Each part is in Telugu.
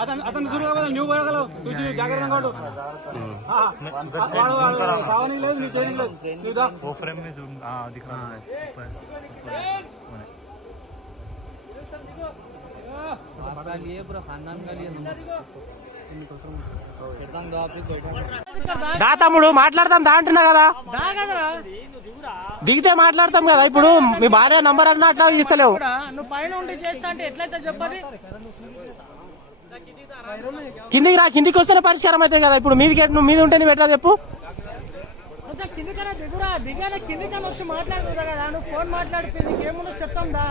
అతను అతను దూరంగా నువ్వు పోయగలవు చూసి జాగ్రత్తగా కాదు. కావని దా మాట్లాడదాం దా అంటున్నా కదా దిగితే మాట్లాడతాం కదా. ఇప్పుడు మీ భార్య నంబర్ అన్నా అట్లా ఇస్తలేవు. నువ్వు పైన ఉండి చేస్తా అంటే ఎట్లయితే చెప్పది? కిందికి రా కిందికి వస్తేనే పరిష్కారం అవుతాయి కదా. ఇప్పుడు మీదికి నువ్వు మీద ఉంటే నువ్వు ఎట్లా చెప్పు? కొంచెం కిందికైనా దిగురా. దిగానే కిందికైనా వచ్చి మాట్లాడుతుందా కదా. నువ్వు ఫోన్ మాట్లాడితే చెప్తాం దా.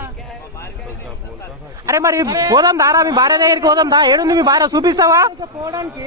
అరే మరి పోదాం దారా మీ భార్య దగ్గరికి పోదాం దా. ఏడుంది మీ భార్య చూపిస్తావా? పోవడానికి.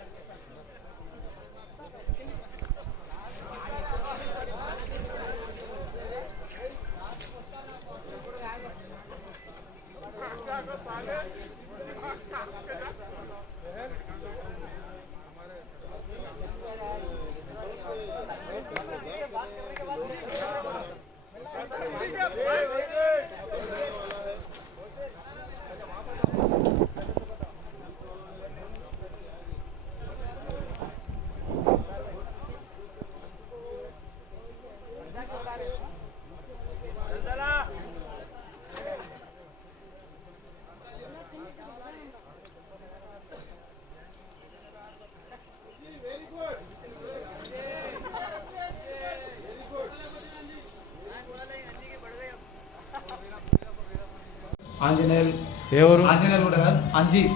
ఆంజనేయులు. ఎవరు? ఆంజనేయులు కూడా కాదు? అంజీ.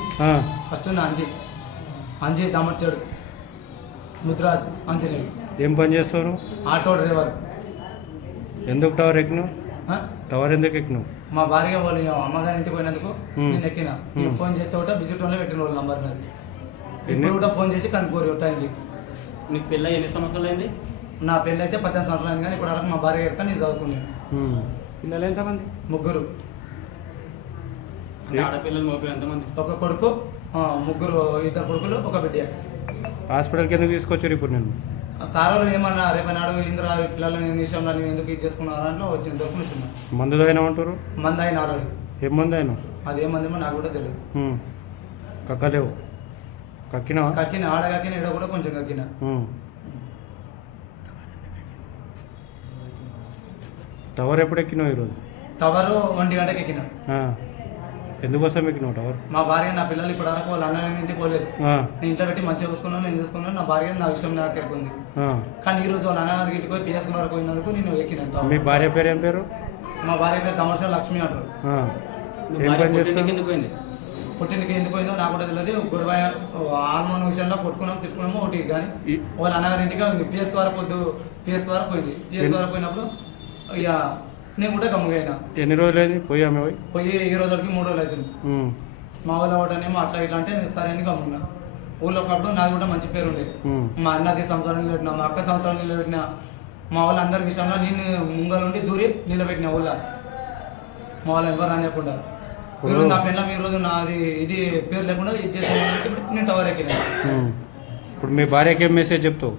ఫస్ట్ ఉన్న అంజీ. అంజీ దామర్చాడు ముద్రాజ్ ఆంజనేయులు. ఏం పని చేస్తావు ఆటో డ్రైవర్. ఎందుకు టవర్ ఎక్కినావు? టవర్ ఎందుకు ఎక్కినావు మా భార్య వాళ్ళు అమ్మగారి ఇంటికి పోయినందుకు. నేను ఎక్కిన. నేను. ఫోన్ చేస్తే కూడా బిజీ టోన్లో పెట్టిన వాళ్ళు నంబర్ మీద ఎన్ని- ఇప్పుడు కూడా ఫోన్ చేసి కనుక్కోరు టైంకి. నీకు పిల్ల ఎన్ని సంవత్సరాలు అయింది? నా పెళ్ళి అయితే పద్దెనిమిది సంవత్సరాలు అయింది కానీ ఇప్పుడు వరకు మా భార్య గారికి నేను చదువుకున్నాను. పిల్లలు ఎంతమంది? ముగ్గురు. ఆడపిల్లలు ఎంతమంది? ఒక కొడుకు ఆ, ముగ్గురు ఇద్దరు కొడుకులు ఒక బిడ్డ. హాస్పిటల్కి ఎందుకు తీసుకొచ్చారు ఇప్పుడు నేను సార్ ఏమన్నా రేపనాడు ఇంద్ర ఈ పిల్లలు నిమిషంలో నేను ఎందుకు ఇది చేసుకున్నా దాంట్లో వచ్చిన దొరుకుని వచ్చిన మందు తాగినామంటారు మంది అయిన ఆల్రెడీ. ఏం మందు అయినా అది ఏమందేమో నాకు కూడా తెలియదు. కక్కలేవు. కక్కినావా? కక్కిన ఆడ కక్కిన ఈడ కూడా కొంచెం కక్కిన. టవర్ ఎప్పుడు ఎక్కినావు ఈరోజు? టవర్ ఒంటి గంటకి ఎక్కిన. ఎందుకోసం ఎక్కినావు టవర్? మా భార్య నా పిల్లలు ఇప్పుడు వరకు వాళ్ళ అన్న ఇంటికి పోలేదు. నేను ఇంట్లో పెట్టి మంచిగా చూసుకున్నాను నేను చూసుకున్నాను నా భార్య నా విషయం నాకు ఆ. కానీ ఈ రోజు వాళ్ళ అన్న ఇంటికి పోయి పిఎస్ వరకు పోయినందుకు నేను ఎక్కిన. మీ భార్య పేరు ఏం పేరు? మా భార్య పేరు తమర్షా లక్ష్మి అంటారు. ఎందుకు పోయింది? పుట్టినకి ఎందుకు పోయిందో నాకు కూడా తెలియదు. గొడవ హార్మోన్ విషయంలో కొట్టుకున్నాం తిట్టుకున్నాము ఒకటి కానీ. వాళ్ళ అన్నగారి ఇంటికి ఉంది పిఎస్ వరకు వద్దు పిఎస్ వరకు పోయింది. పిఎస్ వరకు పోయినప్పుడు ఇక నేను కూడా గమ్ముగైనా ఎన్ని రోజులైంది? పోయి ఆమె పోయి? పోయి ఈ రోజులకి మూడు రోజులు అవుతుంది. ఉమ్. మా ఊళ్ళో ఒకటనేమో అట్లా ఇట్లా అంటే నేను సరే అని గమ్మున్నా. ఊళ్ళో ఒకప్పుడు నాది కూడా మంచి పేరు ఉండేది ఉమ్. మా అన్నది సంవత్సరం నిలబెట్టిన మా అక్క సంవత్సరం నిలబెట్టిన మా వాళ్ళందరి విషయంలో నేను ముంగలుండి దూరి నిలబెట్టిన ఊళ్ళో. మా వాళ్ళు ఎవరు రానియకుండా. ఈరోజు నా పిల్ల ఈ రోజు నాది ఇది పేరు లేకుండా ఇది చేసిన నేను టవర్ ఎక్కిన. ఉమ్. ఇప్పుడు మీ భార్యకి ఏం మెసేజ్ చెప్తావు?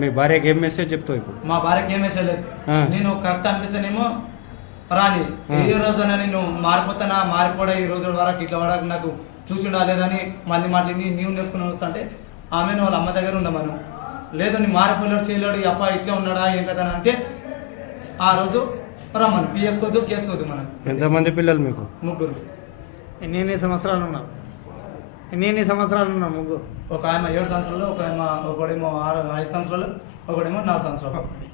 మీ భార్యకి ఏం మెసేజ్ చెప్తావు ఇప్పుడు? మా భార్యకి ఏం వేసలేదు ఆ. నేను కరెక్ట్ అనిపిస్తేనేమో రాని. ఏ రోజైనా నేను మారిపోతానా? మారిపోడా? ఈ రోజు వరకు ఇట్లా వరకు నాకు చూసి ఉండాలేదని మంది మాటలు నీవు నేర్చుకుని వస్తుంటే ఆమెను వాళ్ళ అమ్మ దగ్గర ఉండమను లేదు నీ మారిపోలేడు చేయలేడు ఈ అప్ప ఇట్లా ఉన్నాడా? ఏం కదా అని అంటే ఆ రోజు రమ్మను. పిఎస్కోద్దు కేసుకోద్దు మనం. ఎంతమంది పిల్లలు మీకు? ముగ్గురు. ఎన్ని ఎన్ని సంవత్సరాలు ఉన్నావు ఎన్ని ఎన్ని సంవత్సరాలు ఉన్నాను ముగ్గు? ఒక ఆయన ఏడు సంవత్సరాలు ఒక ఆయన ఒకడేమో ఆరు ఐదు సంవత్సరాలు ఒకడేమో నాలుగు సంవత్సరాలు.